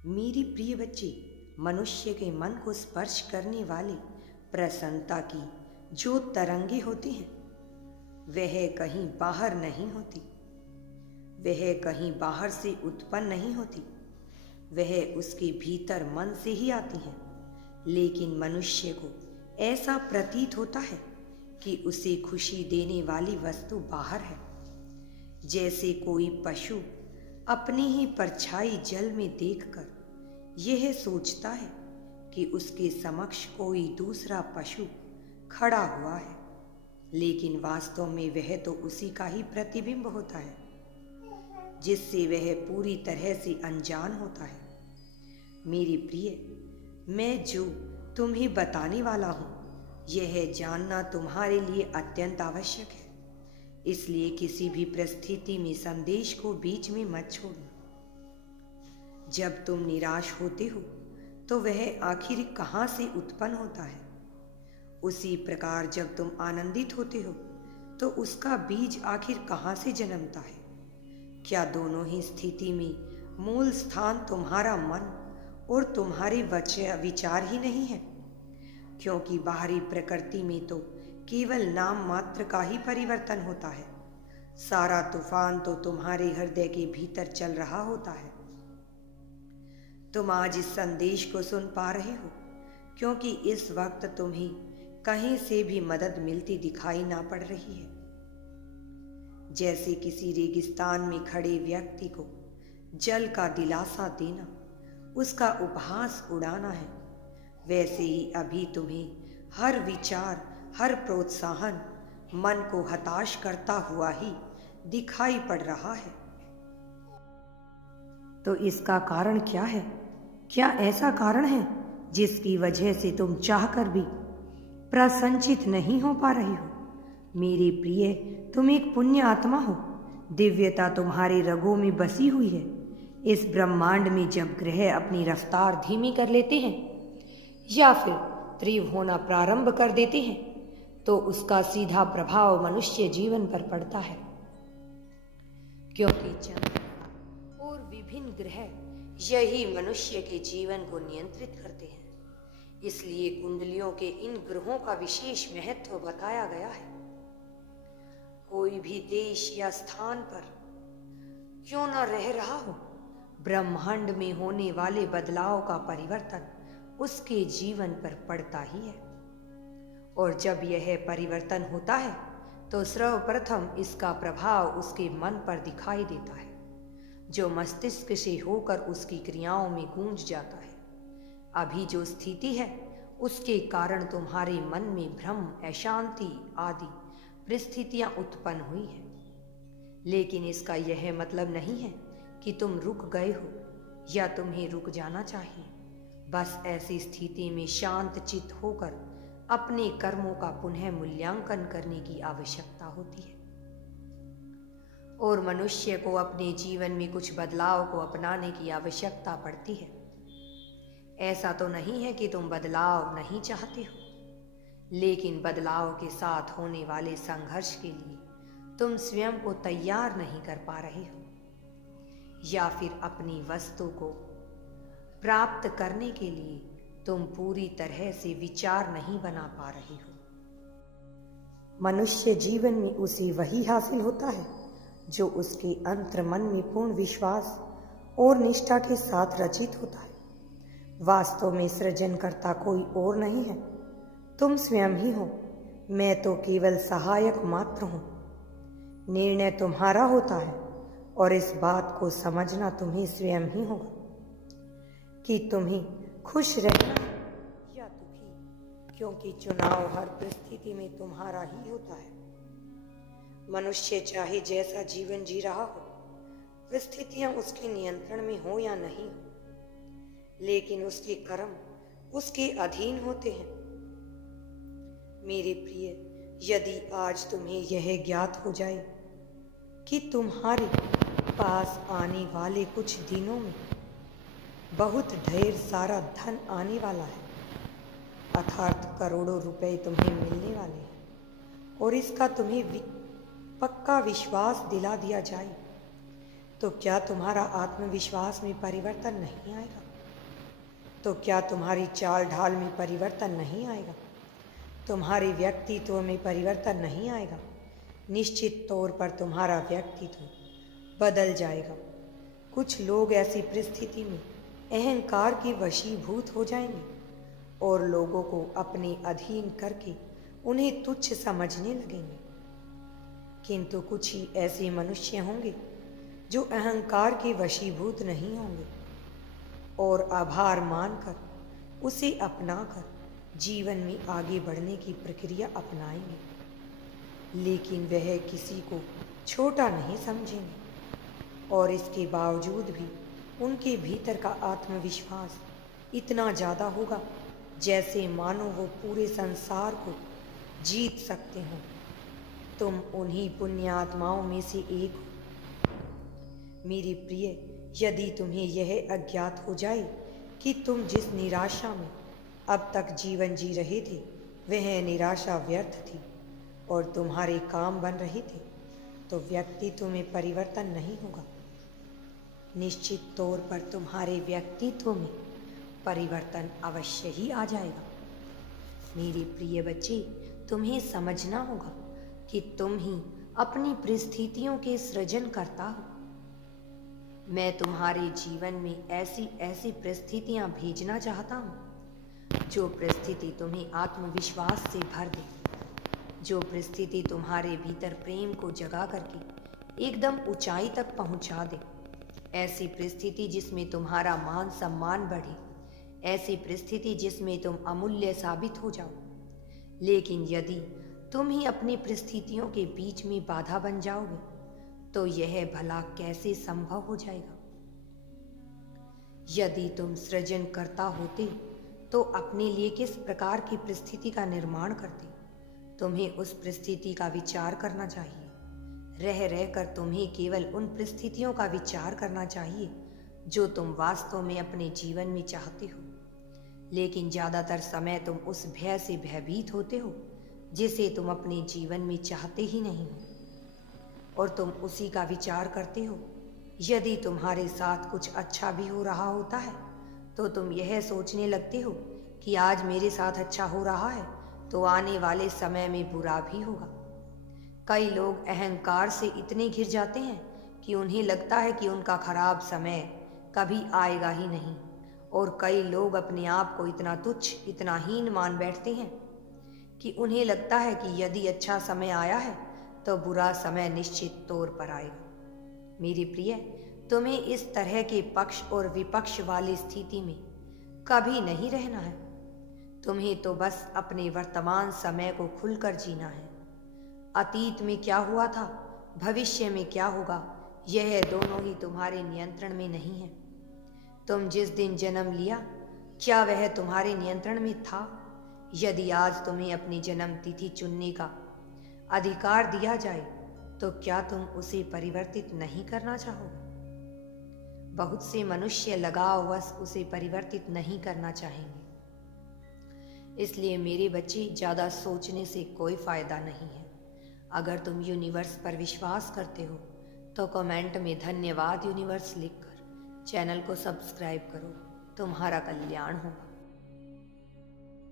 मेरी प्रिय बच्चे, मनुष्य के मन को स्पर्श करने वाली प्रसन्नता की जो तरंगे होती हैं, वह कहीं बाहर नहीं होती, वह कहीं बाहर से उत्पन्न नहीं होती, वह उसके भीतर मन से ही आती हैं। लेकिन मनुष्य को ऐसा प्रतीत होता है कि उसे खुशी देने वाली वस्तु बाहर है। जैसे कोई पशु अपनी ही परछाई जल में देखकर यह सोचता है कि उसके समक्ष कोई दूसरा पशु खड़ा हुआ है, लेकिन वास्तव में वह तो उसी का ही प्रतिबिंब होता है, जिससे वह पूरी तरह से अनजान होता है। मेरी प्रिय, मैं जो तुम्हें बताने वाला हूँ, यह जानना तुम्हारे लिए अत्यंत आवश्यक है। इसलिए किसी भी परिस्थिति में संदेश को बीच में मत छोड़ना। जब तुम निराश होते हो तो वह आखिर कहाँ से उत्पन्न होता है? उसी प्रकार जब तुम आनंदित होते हो तो उसका बीज आखिर कहाँ से जन्मता है? क्या दोनों ही स्थिति में मूल स्थान तुम्हारा मन और तुम्हारे विचार ही नहीं है? क्योंकि बाहरी प्रकृति में तो केवल नाम मात्र का ही परिवर्तन होता है। सारा तूफान तो तुम्हारे हृदय के भीतर चल रहा होता है। तुम आज इस संदेश को सुन पा रहे हो क्योंकि इस वक्त तुम्हें कहीं से भी मदद मिलती दिखाई ना पड़ रही है। जैसे किसी रेगिस्तान में खड़े व्यक्ति को जल का दिलासा देना उसका उपहास उड़ाना है, वैसे ही अभी तुम्हें हर विचार, हर प्रोत्साहन मन को हताश करता हुआ ही दिखाई पड़ रहा है। तो इसका कारण क्या है? क्या ऐसा कारण है जिसकी वजह से तुम चाहकर भी प्रसन्नचित नहीं हो पा रही हो? मेरी प्रिय, तुम एक पुण्य आत्मा हो। दिव्यता तुम्हारे रगों में बसी हुई है। इस ब्रह्मांड में जब ग्रह अपनी रफ्तार धीमी कर लेते हैं या फिर तीव्र होना प्रारंभ कर देते हैं, तो उसका सीधा प्रभाव मनुष्य जीवन पर पड़ता है। क्योंकि चंद्रमा और विभिन्न ग्रह यही मनुष्य के जीवन को नियंत्रित करते हैं। इसलिए कुंडलियों के इन ग्रहों का विशेष महत्व बताया गया है। कोई भी देश या स्थान पर क्यों न रह रहा हो, ब्रह्मांड में होने वाले बदलाव का परिवर्तन उसके जीवन पर पड़ता ही है। और जब यह परिवर्तन होता है तो सर्वप्रथम इसका प्रभाव उसके मन पर दिखाई देता है, जो मस्तिष्क से होकर उसकी क्रियाओं में गूंज जाता है। अभी जो स्थिति है उसके कारण तुम्हारे मन में भ्रम, अशांति आदि परिस्थितियां उत्पन्न हुई हैं। लेकिन इसका यह मतलब नहीं है कि तुम रुक गए हो या तुम्हें रुक जाना चाहिए। बस ऐसी स्थिति में शांत चित्त होकर अपने कर्मों का पुनः मूल्यांकन करने की आवश्यकता होती है। और मनुष्य को अपने जीवन में कुछ बदलाव को अपनाने की आवश्यकता पड़ती है। ऐसा तो नहीं है कि तुम बदलाव नहीं चाहते हो, लेकिन बदलाव के साथ होने वाले संघर्ष के लिए तुम स्वयं को तैयार नहीं कर पा रहे हो, या फिर अपनी वस्तु को प्राप्त करने के लिए तुम पूरी तरह से विचार नहीं बना पा रहे हो। मनुष्य जीवन में उसे वही हासिल होता है जो उसके अंतर मन में पूर्ण विश्वास और निष्ठा के साथ रचित होता है। वास्तव में सृजनकर्ता कोई और नहीं है, तुम स्वयं ही हो। मैं तो केवल सहायक मात्र हूँ। निर्णय तुम्हारा होता है और इस बात को समझना तुम्हें स्वयं ही होगा कि तुम्हें खुश रहना या दुखी, क्योंकि चुनाव हर परिस्थिति में तुम्हारा ही होता है। मनुष्य चाहे जैसा जीवन जी रहा हो, परिस्थितियां उसके नियंत्रण में हो या नहीं हो, लेकिन उसके कर्म उसके अधीन होते हैं। मेरे प्रिय, यदि आज तुम्हें यह ज्ञात हो जाए कि तुम्हारे पास आने वाले कुछ दिनों में बहुत ढेर सारा धन आने वाला है, अर्थात करोड़ों रुपए तुम्हें मिलने वाले हैं, और इसका तुम्हें पक्का विश्वास दिला दिया जाए, तो क्या तुम्हारा आत्मविश्वास में परिवर्तन नहीं आएगा? तो क्या तुम्हारी चाल ढाल में परिवर्तन नहीं आएगा? तुम्हारे व्यक्तित्व में परिवर्तन नहीं आएगा? निश्चित तौर पर तुम्हारा व्यक्तित्व बदल जाएगा। कुछ लोग ऐसी परिस्थिति में अहंकार के वशीभूत हो जाएंगे और लोगों को अपने अधीन करके उन्हें तुच्छ समझने लगेंगे। किंतु कुछ ही ऐसे मनुष्य होंगे जो अहंकार के वशीभूत नहीं होंगे और आभार मानकर उसे अपनाकर जीवन में आगे बढ़ने की प्रक्रिया अपनाएंगे। लेकिन वह किसी को छोटा नहीं समझेंगे और इसके बावजूद भी उनके भीतर का आत्मविश्वास इतना ज़्यादा होगा जैसे मानो वो पूरे संसार को जीत सकते हों। तुम उन्हीं पुण्यात्माओं में से एक हो। मेरी प्रिय, यदि तुम्हें यह अज्ञात हो जाए कि तुम जिस निराशा में अब तक जीवन जी रहे थे वह निराशा व्यर्थ थी और तुम्हारे काम बन रहे थे, तो व्यक्तित्व में परिवर्तन नहीं होगा। निश्चित तौर पर तुम्हारे व्यक्तित्व में परिवर्तन अवश्य ही आ जाएगा। मेरे प्रिय बच्चे, तुम्हें समझना होगा कि तुम ही अपनी परिस्थितियों के सृजन करता हो। मैं तुम्हारे जीवन में ऐसी ऐसी परिस्थितियां भेजना चाहता हूँ जो परिस्थिति तुम्हें आत्मविश्वास से भर दे, जो परिस्थिति तुम्हारे भीतर प्रेम को जगा करके एकदम ऊंचाई तक पहुंचा दे। ऐसी परिस्थिति जिसमें तुम्हारा मान सम्मान बढ़े, ऐसी परिस्थिति जिसमें तुम अमूल्य साबित हो जाओ। लेकिन यदि तुम ही अपनी परिस्थितियों के बीच में बाधा बन जाओगे तो यह भला कैसे संभव हो जाएगा? यदि तुम सृजन करता होते तो अपने लिए किस प्रकार की परिस्थिति का निर्माण करते? तुम्हें उस परिस्थिति का विचार करना चाहिए। रह रहकर तुम्हें केवल उन परिस्थितियों का विचार करना चाहिए जो तुम वास्तव में अपने जीवन में चाहते हो। लेकिन ज़्यादातर समय तुम उस भय से भयभीत होते हो जिसे तुम अपने जीवन में चाहते ही नहीं हो, और तुम उसी का विचार करते हो। यदि तुम्हारे साथ कुछ अच्छा भी हो रहा होता है तो तुम यह सोचने लगते हो कि आज मेरे साथ अच्छा हो रहा है तो आने वाले समय में बुरा भी होगा। कई लोग अहंकार से इतने घिर जाते हैं कि उन्हें लगता है कि उनका खराब समय कभी आएगा ही नहीं, और कई लोग अपने आप को इतना तुच्छ, इतना हीन मान बैठते हैं कि उन्हें लगता है कि यदि अच्छा समय आया है तो बुरा समय निश्चित तौर पर आएगा। मेरी प्रिय, तुम्हें इस तरह के पक्ष और विपक्ष वाली स्थिति में कभी नहीं रहना है। तुम्हें तो बस अपने वर्तमान समय को खुलकर जीना है। अतीत में क्या हुआ था, भविष्य में क्या होगा, यह दोनों ही तुम्हारे नियंत्रण में नहीं है। तुम जिस दिन जन्म लिया, क्या वह तुम्हारे नियंत्रण में था? यदि आज तुम्हें अपनी जन्म तिथि चुनने का अधिकार दिया जाए तो क्या तुम उसे परिवर्तित नहीं करना चाहोगे? बहुत से मनुष्य लगाववश उसे परिवर्तित नहीं करना चाहेंगे। इसलिए मेरे बच्चे, ज़्यादा सोचने से कोई फायदा नहीं है। अगर तुम यूनिवर्स पर विश्वास करते हो तो कमेंट में धन्यवाद यूनिवर्स लिखकर चैनल को सब्सक्राइब करो। तुम्हारा कल्याण होगा।